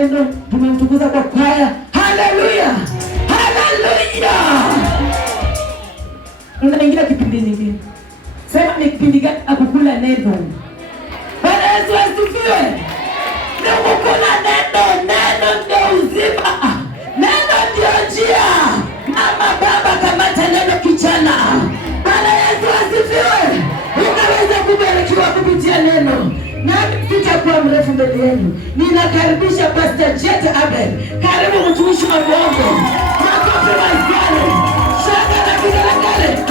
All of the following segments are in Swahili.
neno, tumemtukuza kwa kwaya. Haleluya, haleluya. Unaingia kipindi nyingine, sema ni kipindi gani akukula neno. Bwana Yesu asifiwe. Ni kukula neno. Neno ndio uzima, neno ndio njia. Mama baba, kamata neno kijana. Bwana Yesu asifiwe. Ukaweza kubarikiwa kupitia neno. Nami sitakuwa mrefu mbele yenu. Ninakaribisha Pastor Jet Abel. Karibu mtumishi wa Mungu. Makofi mazuri. Shaka na vigelegele.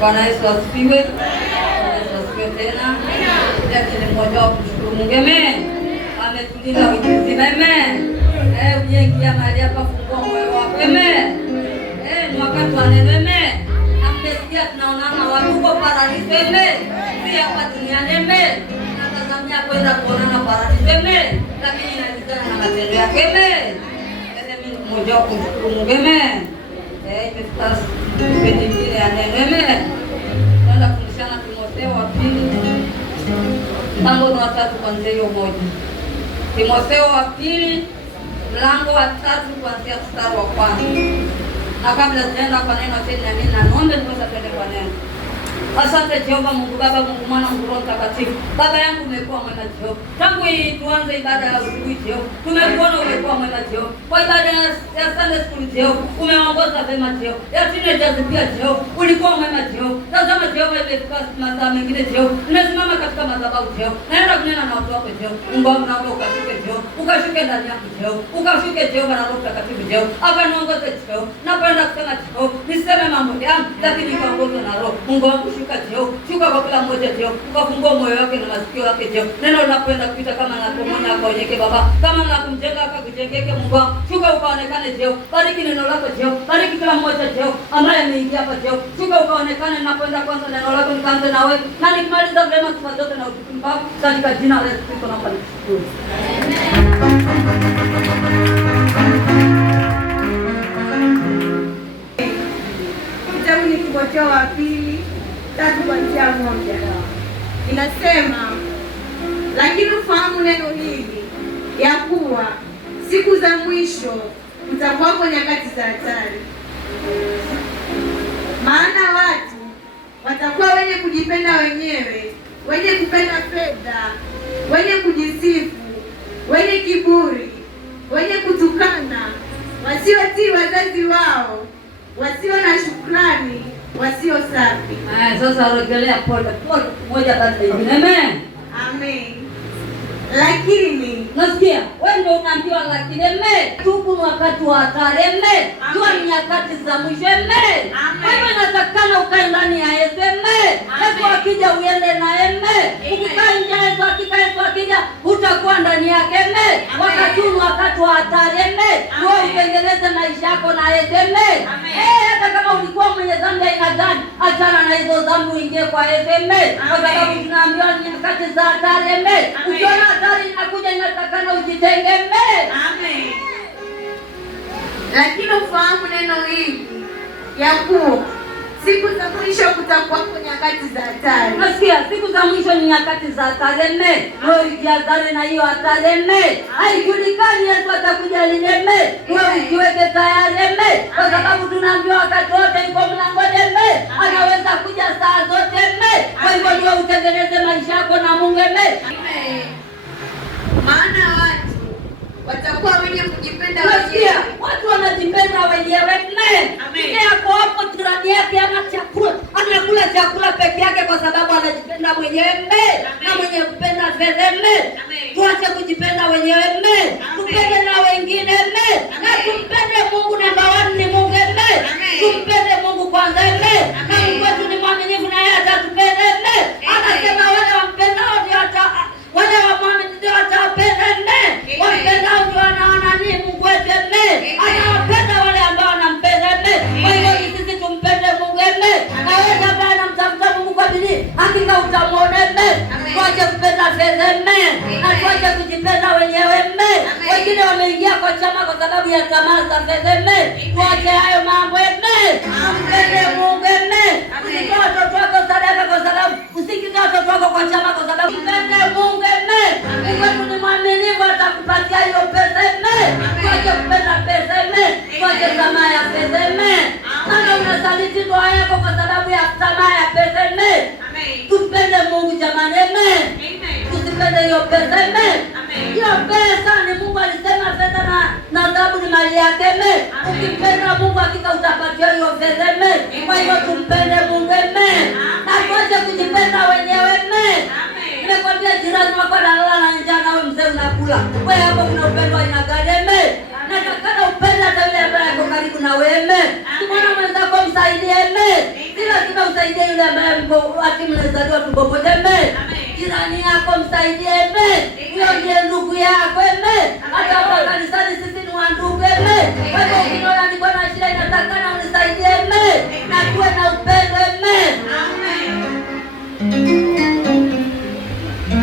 Bwana Yesu asifiwe. Bwana Yesu asifiwe tena. Ni mmoja wa kushukuru Mungu. Amen. Ametulinda wiki nzima. Amen. Ujengia mahali hapa, fungua moyo wako. Amen. Ni wakati wa neno. Amen. Amesikia tunaonana watu kwa paradiso. Amen. Si hapa duniani. Amen. Natazamia kwenda kuonana paradiso. Amen. Lakini inalizana na matendo yake. Amen. Mimi ni mmoja wa kushukuru Mungu. Amen. Imefika kipindi kile ya neno. Amen. Tunaenda kufundishana Timotheo wa pili mlango wa 3 kuanzia hiyo moja. Timotheo wa pili mlango wa 3 kuanzia mstari wa 1. Na kabla sijaenda kwa neno tena, mimi naomba nikosa twende kwa neno. Asante Jehova Mungu Baba, Mungu Mwana, Mungu Roho Mtakatifu. Baba yangu umekuwa mwema Jehova. Tangu tuanze ibada ya usiku Jehova, tumekuona umekuwa mwema Jehova. Kwa ibada ya Sunday school Jehova, umeongoza vema Jehova. Ya teenagers pia Jehova, ulikuwa mwema Jehova. Tazama Jehova, imefika masaa mengine Jehova. Nimesimama katika madhabahu Jehova. Naenda kunena na watu wako Jehova. Mungu wangu, naomba ukashuke Jehova. Ukashuke ndani yangu Jehova. Ukashuke Jehova na Roho Mtakatifu Jehova. Hapa niongoze Jehova. Napenda kusema Jehova. Niseme mambo yangu lakini nikaongozwe na Roho. Mungu wangu, shuka Jehova. Shuka kwa kila mmoja Jehova. Ukafungua moyo wake na masikio yake Jehova. Neno linapoenda kupita kama napomonya akaonyeke Baba. Kama nakumjenga akakujengeke Mungu wangu. Shuka ukaonekane Jehova. Bariki neno lako Jehova. Bariki kila mmoja Jehova ambaye ameingia hapa Jehova. Shuka ukaonekane napoenda kwanza neno lako nikaanze na wewe. Na nikimaliza vyema sifa zote na utukufu wako katika jina la Yesu Kristo naomba nikushukuru. Kitabu ni Timotheo wa pili 3 kuanzia 1. Inasema, lakini ufahamu neno hili ya kuwa siku za mwisho kutakuwapo nyakati za hatari. Maana watu watakuwa wenye kujipenda wenyewe, wenye kupenda fedha, wenye kujisifu, wenye kiburi, wenye kutukana, wasiotii wazazi wao, wasio na shukrani, wasio safi. Sasa rejelea pole moja baada ya nyingine. Amen. Amen. Lakini nasikia wewe ndio unaambiwa lakini. Amen. Tupo wakati wa hatari. Amen. Jua ni nyakati za mwisho. Amen. Wewe unatakana ukae ndani ya Yesu. Amen. Yesu akija uende na Amen. Ukikaa nje Yesu akija utakuwa ndani yake. Amen. Wakati huu wakati wa hatari. Amen. maisha yako na eme. Hata kama ulikuwa mwenye dhambi aina gani, achana na hizo dhambi uingie kwa eme. Kwa sababu tunaambiwa ni nyakati za hatari eme. Ukiona hatari inakuja inatakana ujitenge eme. Amen. Lakini ufahamu neno hili ya kuwa siku za mwisho kutakuwa nyakati za hatari. Nasikia siku za mwisho ni nyakati za hatari eme. Wewe ujiadhari na hiyo hatari eme. Haijulikani Yesu atakuja lini eme. Wewe ujiweke tayari eme. Kwa sababu tunaambiwa wakati wote yuko mlangoni eme. Anaweza kuja saa zote eme. Kwa hivyo wewe utengeneze maisha yako na Mungu eme. Amen. Maana watu watakuwa wenye kujipenda wenyewe. Watu wanajipenda wenyewe. Amen. Yako hapo jirani yake ana chakula, anakula chakula peke yake kwa sababu anajipenda mwenyewe. Na mwenye kupenda fedha. Tuache kujipenda wenyewe. Tupende na wengine. Na tumpende Mungu namba 1 ni Mungu. Tumpende Mungu kwanza. Na Mungu wetu ni mwaminifu na yeye atatupenda. Anasema wale wampendao ndio wale wamwamini ndio watapenda. Wampendao ndio wanaona ni Mungu wetu. Anawapenda wale ambao wanampenda. Kwa hiyo sisi tumpende Mungu. Na wewe ambaye anamtafuta Mungu kwa bidii, hakika utamwona. Tuache kupenda fedha. Na tuache kujipenda wenyewe. Wengine wameingia kwa chama kwa sababu ya tamaa za fedha. Tuache hayo mambo. Tumpende Mungu. Usitoe watoto wako sadaka kwa sababu usiingize watoto wako kwa chama kwa sababu mpende Mungu. Mungu wetu ni mwaminifu, atakupatia hiyo pesa. Tuache kupenda pesa. Tuache tamaa ya pesa. Maana unasaliti ndoa yako kwa sababu ya tamaa ya pesa. Tumpende Mungu jamani. Tusipende hiyo pesa. Hiyo pesa ni Mungu alisema fedha na dhahabu ni mali yake. Ukimpenda Mungu hakika utapatia hiyo pesa. Kwa hiyo tumpende Mungu. Na tuache kujipenda wenyewe. Nimekwambia jirani wako analala na njaa na wewe mzee unakula. Wewe hapo una upendo aina gani? Nataka upende hata yule ambaye yuko karibu na wewe. Kimwona mwenzako msaidie. Si lazima usaidie yule ambaye ati mnazaliwa tumbo moja. Jirani yako msaidie. Huyo ndiye ndugu yako. Hata hapa kanisani sisi ni wandugu. Kwa hivyo ukiona niko na shida inatakana unisaidie. Na tuwe na upendo.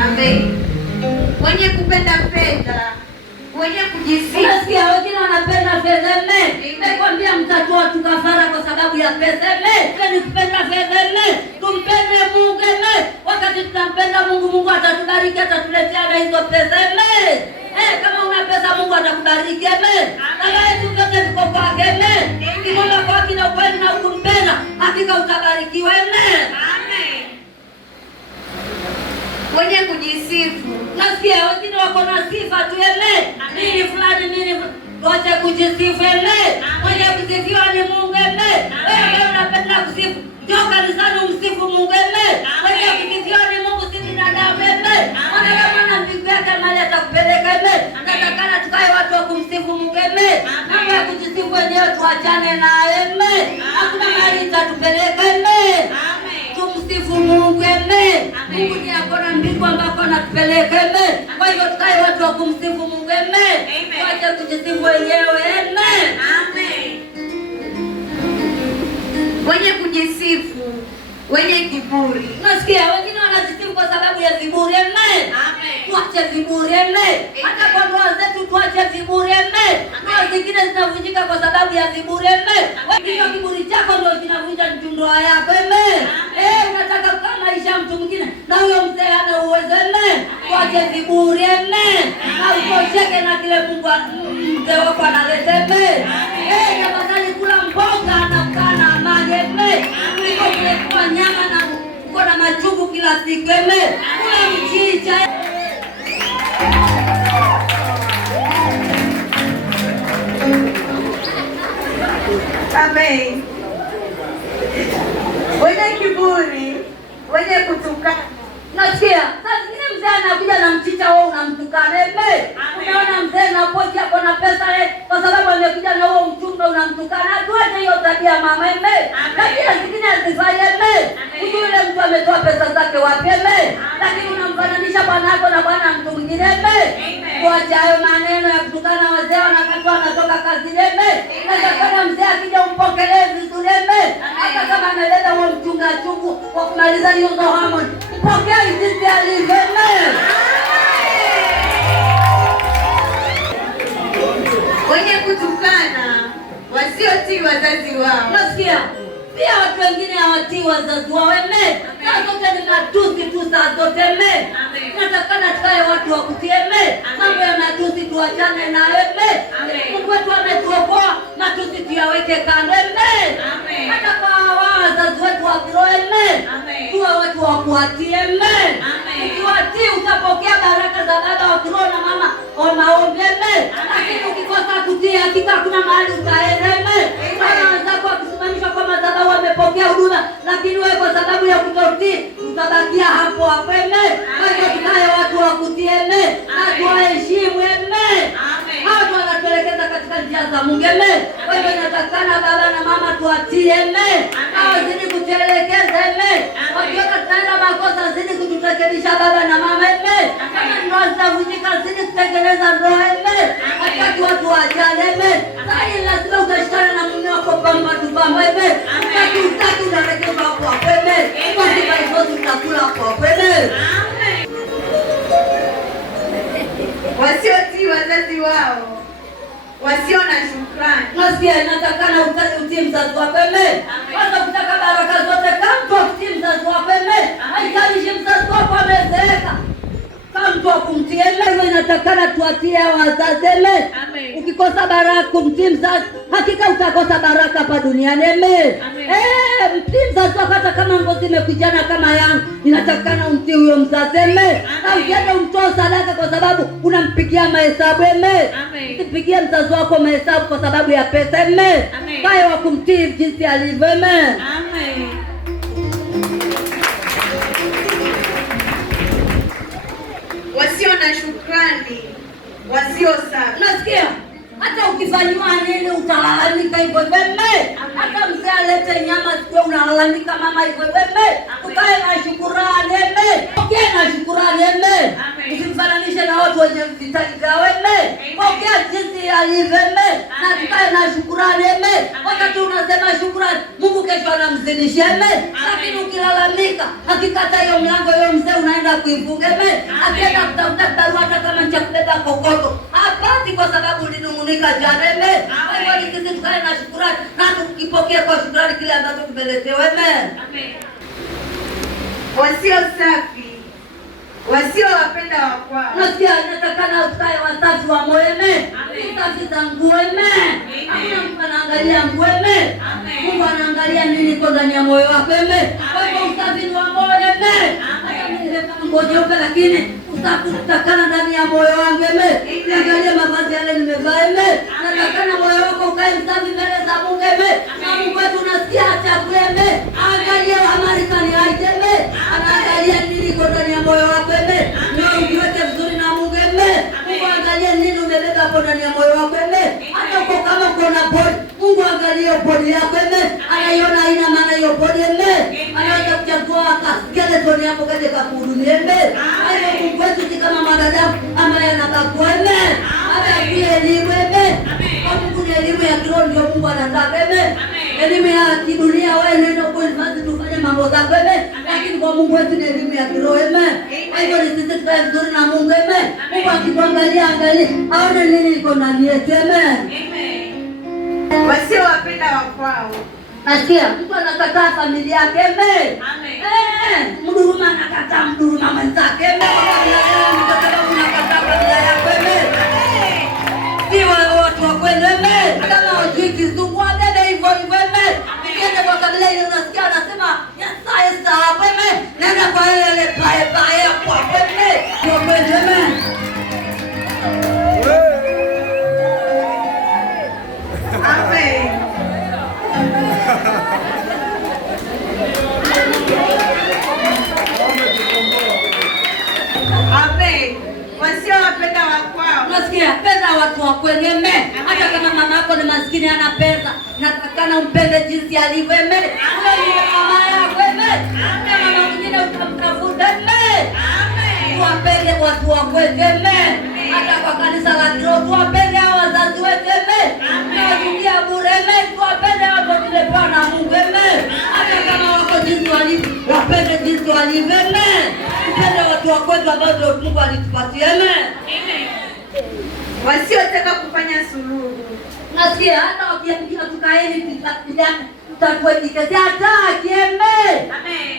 Amen. Wenye kupenda fedha, wenye kujisifu. Unasikia wengine wanapenda fedha. Nimekwambia mtatoa tu kafara kwa sababu ya pesa. Ni kupenda fedha. Tumpende Mungu. Wakati tunampenda Mungu, Mungu atatubariki, atatuletea na hizo pesa. Kama una pesa Mungu atakubariki. Kama hizo pesa ziko kwake. Ukimwomba kwa haki na ukweli na ukumpenda, hakika utabarikiwa. Wenye kujisifu. Nasikia wengine wako na sifa tu. Nini fulani nini. Tuache kujisifu. Mwenye kusifiwa ni Mungu. Wewe unapenda kusifu, ndio kanisani umsifu Mungu. Mwenye kusifiwa ni Mungu, si binadamu. Mwanadamu ana mbingu yake mali atakupeleka. Natakana tukae watu wa kumsifu Mungu. Mambo ya kujisifu wenyewe tuachane naye. Hakuna mali itatupeleka. Tumsifu Mungu. Mungu ndiye akona mbingu ambako anatupeleka. Kwa hivyo tukae watu wa kumsifu Mungu. Tuache kujisifu wenyewe. Wenye kujisifu, wenye kiburi. Nasikia wengine wanajisifu kwa sababu ya viburi. Tuache viburi. Hata kwa ndoa zetu tuache viburi. Ndoa zingine zinavunjika kwa sababu ya viburi. Wewe kiburi chako ndio kinavunja ndoa yako. Unataka kukaa maisha mtu mwingine na huyo mzee hana uwezo. Tuache viburi. Na utosheke na kile Mungu mzee wako analeta. Tafadhali kula mboga na kukaa na amani. Kuliko kule kwa nyama na uko na machungu kila siku. Kula mchicha. Amen. Wenye kiburi, wenye kutukana. Nasikia sasa zingine mzee anakuja na mchicha, wewe unamtukana. Unaona mzee na pochi yako na pesa kwa sababu amekuja na wewe mchunga unamtukana. Tuache hiyo tabia mama. Tabia zingine hazifai. Yule mtu ametoa pesa zake wapi? Lakini unamfananisha bwana yako na bwana mtu mwingine. Tuache hayo maneno ya kutukana. Wazee wanakatwa wanatoka kazi eme. Natakana mzee akija umpokelee vizuri eme. Hata kama ameleta wa mchunga chungu kwa kumaliza hiyo harmony. Mpokea jinsi alivyo eme. Wenye kutukana wasiotii wazazi wao. Nasikia pia watu wengine hawatii wazazi wao eme. Saa zote ni matusi tu saa zote eme. Natakana tukae watu wa kutii eme. Mambo ya matusi tuachane na eme. Mungu wetu ametuokoa, matusi tuyaweke kando eme. Hata kwa wazazi wetu wa kiroho eme. Tuwe watu wa kuwatii eme. Ukiwatii utapokea baraka za baba wa kiroho na mama wa maombi eme. Lakini ukikosa kutii hakika kuna mahali utaenda eme. Wenzako wakisimamishwa kwa madhabahu wamepokea huduma, lakini wewe kwa sababu ya kutotii utabakia hapo hapo eme. Kwa hivyo tukae watu wa kutii eme. Na tuwaheshimu eme. Hao wanatuelekeza katika njia za Mungu eme. Kwa hivyo natakana baba na mama tuwatii eme. Hao zidi kutuelekeza eme. Wakiona tunaenda makosa zidi kuturekebisha baba na mama eme. Kama ndoa zinavunjika zidi kutengeneza ndoa eme. Wakati watu wajane eme. Sasa lazima utashikana na mume wako bamba tu bamba eme. Utaki unarekebisha hapo hapo eme. Kwa hivyo hizo tutakula hapo hapo eme. Wasiotii wazazi wao, wasio na shukrani. Nasikia inatakana utii mzazi wako eme. Kwanza kutaka baraka zote kama utii mzazi wako eme. Haijalishi mzazi wako amezeeka. Kama mtu kumtii eme, inatakana tuatie wazazi eme. Ukikosa baraka kumtii mzazi, hakika utakosa baraka hapa duniani eme. Mtii mzazi wako hata kama ngozi imekujana kama yangu, inatakana umtii huyo mzazi eme. Na ukienda umtoe sadaka kwa sababu unampigia mahesabu eme. Usipigie mzazi wako mahesabu kwa sababu ya pesa eme. Kae wa kumtii jinsi alivyo eme. Wasio na shukrani, wasio safi. Nasikia hata ukifanywa nini utalalamika hivyo eme. Hata mzee alete nyama sio unalalamika mama hivyo eme. Tukae na shukrani eme. Pokea na shukrani eme. Usimfananishe na watu wenye vitaki vyao eme. Pokea jinsi alivyo eme. Na tukae na shukrani eme. Wakati unasema shukrani, Mungu kesho anamzidishia eme. Lakini ukilalamika, hakikata hiyo mlango hiyo mzee unaenda kuifunga eme. Akienda kutafuta barua hata kama ni cha kubeba kokoto, hapati kwa sababu ulinung'unika jana eme. Kwa hivyo sisi tukae na shukrani na tukipokea kwa shukrani kile ambacho tumeletewa eme. Wasio safi, wasio wapenda wakwao. Nasikia inatakana ukae wasafi wa moyo eme. Usafi za nguo eme. Hakuna mtu anaangalia nguo eme. Mungu anaangalia nini kwa ndani ya moyo wako eme. Kwa hivyo usafi ni wa moyo eme. Hata mimi nimevaa nguo nyeupe lakini usafi unatakana ndani ya moyo wangu eme. Angalia mavazi yale nimevaa eme. Natakana moyo wako ukae msafi mbele za Mungu eme. Na Mungu wetu unasikia chakula eme. Angalia Amerikani aiteme. Anaangalia nini kwa ndani ya moyo wako eme. Na ujiweke vizuri na Mungu eme. Mungu angalia nini umebeba hapo ndani ya moyo wako eme. Hata uko kama uko na bodi, Mungu angalia bodi yako eme. Anaiona haina maana hiyo bodi eme. Anaweza kuchagua skeleton yako katika kuhudumia eme. Hayo Mungu wetu si kama wanadamu ambaye anabagua eme. Hata pia elimu eme. Kwa Mungu ni elimu ya kiroho ndio Mungu anataka eme. Elimu ya kidunia wewe nenda kwa university tufanye mambo zako eme. Lakini kwa Mungu wetu ni elimu ya kiroho eme. Kwa hivyo ni sisi tukae vizuri na Mungu eme. Mungu akituangalia angalia aone nini iko ndani yetu eme. Wasio wapenda wakwao. Nasikia mtu anakataa familia yake eme. Mduruma anakataa mduruma mwenzake eme. Kwa sababu unakataa familia yako eme. Siwa watu wa kwenu eme. Kama hujui kizungu wadede hivyo hivyo eme. Ukienda kwa kabila ile unasikia anasema yesa hapo eme. Nenda kwa ile pae hapo hapo eme. Kwa kwenu eme. Amen. Amen. Wasio wapenda wakwao. Nasikia pesa watu wa kwenu eme. Hata kama mama yako ni maskini hana pesa, natakana umpende jinsi alivyo eme. Wewe mama yako eme. Mama mwingine utamtafuta eme. Tuwapende watu wa kwenu eme. Hata kwa kanisa la kiroho tuwapende hao wazazi wetu eme. suluhu. Nasikia hata wakiambia tukaeni tutakuetiketi hataki. Amen.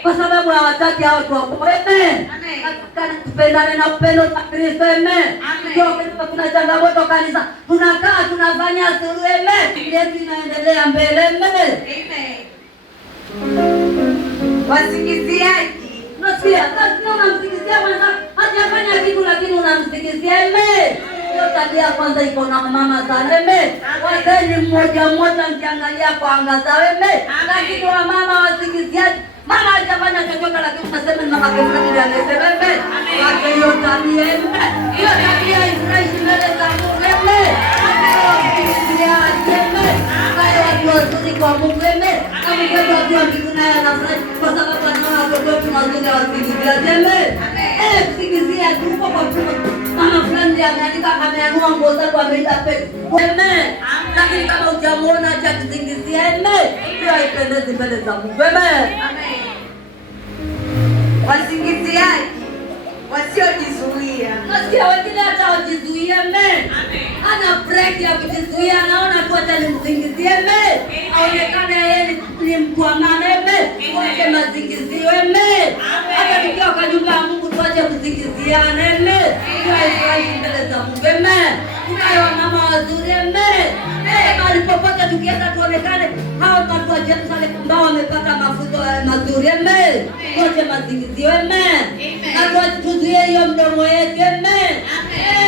Kwa sababu hawataki hao tu wako. Amen. Nataka tupendane na upendo wa Kristo. Amen. Kwa kuna changamoto kanisa, tunakaa tunafanya suluhu. Amen. Yesu inaendelea mbele. Amen. Wasingiziaji. Nasikia sasa unamsikizia mwanza hajafanya kitu lakini unamsikizia. Amen. Hiyo tabia kwanza iko na mama sana. Amen. Wazee ni mmoja mmoja mkiangalia kwa anga zao. Amen. Lakini wa mama wasingiziaji, mama hajafanya chochote lakini unasema ni mama kwa nini anasema. Amen. Wacha hiyo tabia. Amen. Hiyo tabia ifurahishi mbele za Mungu. Amen. Kaya watu wazuri kwa Mungu. Amen. Kama mtoto akiwa mbinguni anafurahi kwa sababu anaona watoto wazuri wasingiziaji. Amen. Kusikizia tuko kwa mama fulani ameandika ameanua nguo zako ameenda pesa. Amen. Lakini kama hujamuona acha kusingizia. Amen. Hiyo haipendezi mbele za Mungu. Amen. Wasingiziaji wasiojizuia. Nasikia wengine hata wajizuia. Amen. Ana break ya kujizuia, anaona tu hata nimsingizie. Amen. Aonekane yeye ni mtu wa maana. Amen. Wache mazingizio. Amen. Hata tukiwa kwa nyumba ya Mungu tuache kuzingiziana. Amen. Hiyo haifurahishi mbele za Mungu. Amen. Tunayo wamama wazuri. Amen. Mahali popote tukienda tuonekane hao watu wa Jerusalem ambao wamepata mafunzo mazuri. Amen. Tuache mazingizio. Amen. Na tuzuie hiyo mdomo yetu. Amen.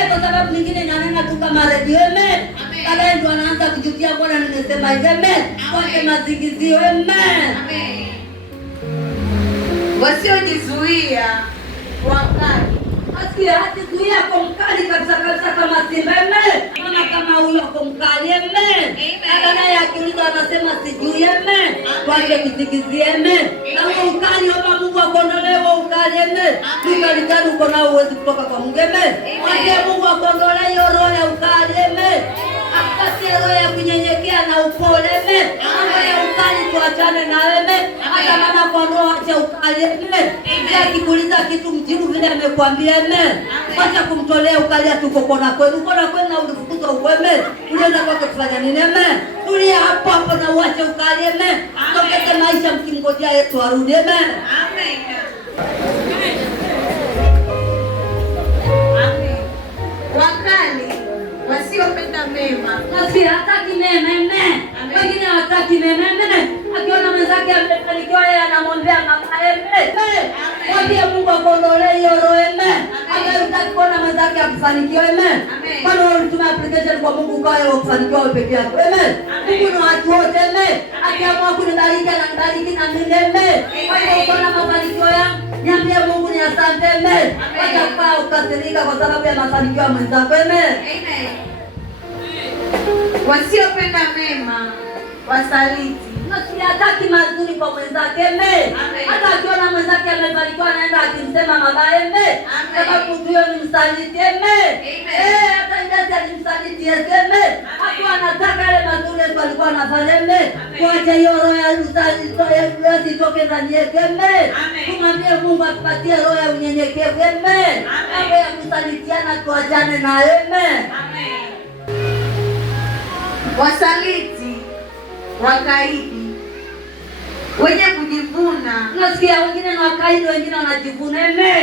Kwa sababu nyingine inanena tu kama redio. Amen. Baadaye ndio anaanza kujutia mbona nimesema hivi. Amen. Tuache mazingizio. Amen. Wasiojizuia wakati. Nasikia hatizuia kwa mkali kabisa kama simba. Amen. Kama kama huyo kwa mkali. Amen. Baadaye akiuliza anasema sijui. Amen. Tuache kuzingizie. Amen. Na huo ukali omba Mungu akondolee huo ukali. Amen. Ukali gani uko nao huwezi kutoka kwa Mungu. Amen. Mwambie Mungu akondolee hiyo roho ya ukali. Amen. Akupatie roho ya kunyenyekea na upole. Amen. Mambo ya ukali tuachane na. Amen. Hata mama kwa roho acha ukali. Amen. Akikuuliza kitu mjibu vile amekuambia. Amen. Acha kumtolea ukali atukokona kwenu. Ukona kwenu na ulifukuza ukweme. Unaenda kwako kufanya nini? Amen. Tulia hapo hapo na uache ukali. Amen. Tokeze maisha mkingojea Yesu arudi. Amen. Wakali wasiopenda mema. Nasikia hataki mema. Amen. Wengine hataki mema. Amen. Akiona mwenzake amefanikiwa yeye anamwombea mama. Amen. Mwambie Mungu akondolee hiyo roho. Amen. Hata kuona mwenzake akifanikiwa. Amen. Kwani wewe ulituma application kwa Mungu kwa wewe kufanikiwa wewe peke yako. Amen. Mungu ni watu wote. Amen. Akiamua kunibariki ananibariki na mimi. Amen. Kwa hiyo ukiona mafanikio yangu niambie Mungu ni asante. Amen. Wacha kukaa ukasirika kwa sababu ya mafanikio ya mwenzako. Amen. Wasiopenda mema wasaliti. Nasikia hataki mazuri kwa mwenzake. Amen. Hata akiona mwenzake amefanikiwa anaenda akimsema mabaya. Amen. Sababu huyo ni msaliti. Amen. Hata Yesu alimsaliti Yesu. Amen. Hapo anataka yale mazuri Yesu alikuwa anafanya. Amen. Kuacha hiyo roho ya usaliti itoke ndani yetu. Amen. Tumwambie Mungu atupatie roho ya unyenyekevu. Amen. Mambo ya kusalitiana tuachane nayo. Amen. Wasaliti, wakaidi, wenye kujivuna. Nasikia wengine ni wakaidi, wengine wanajivuna. Amen.